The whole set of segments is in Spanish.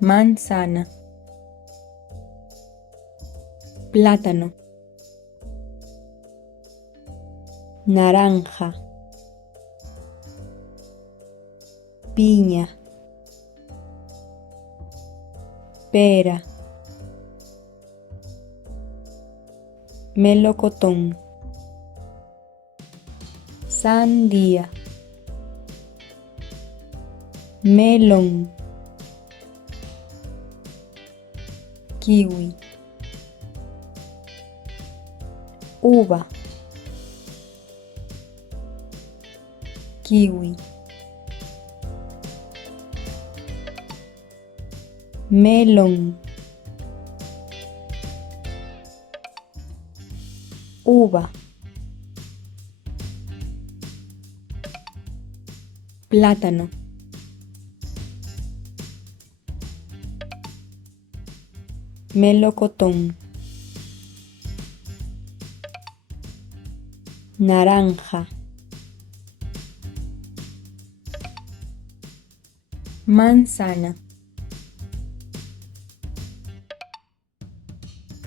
manzana, plátano, naranja, piña, pera, melocotón, sandía, melón, kiwi, uva, kiwi, melón, uva, plátano, melocotón, naranja, manzana,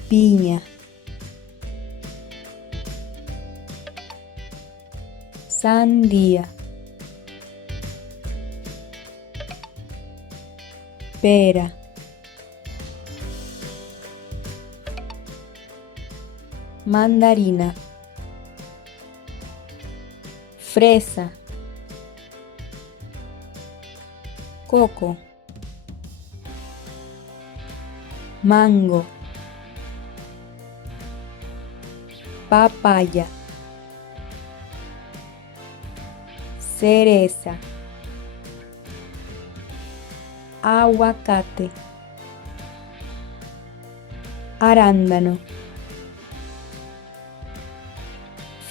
piña, sandía, pera, mandarina, fresa, coco, mango, papaya, cereza, aguacate, arándano,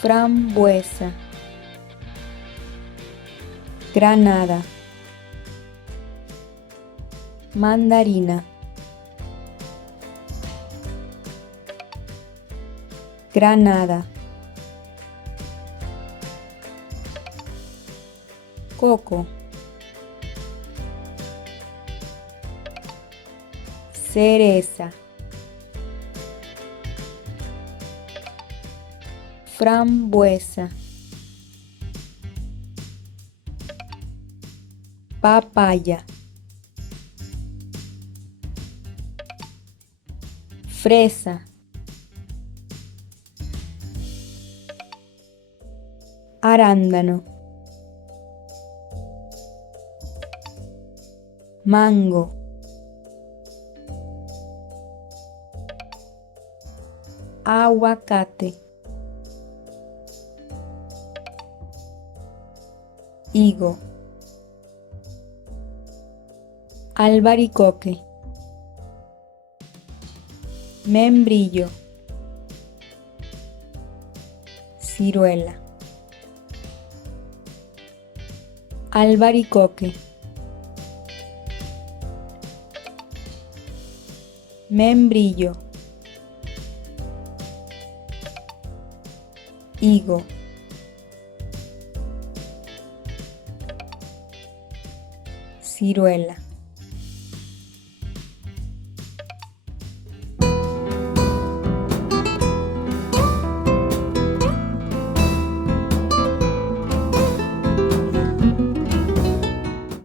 frambuesa, granada, mandarina, granada, coco, cereza, frambuesa, papaya, fresa, arándano, mango, aguacate, higo, albaricoque, membrillo, ciruela, albaricoque, membrillo, higo, ciruela.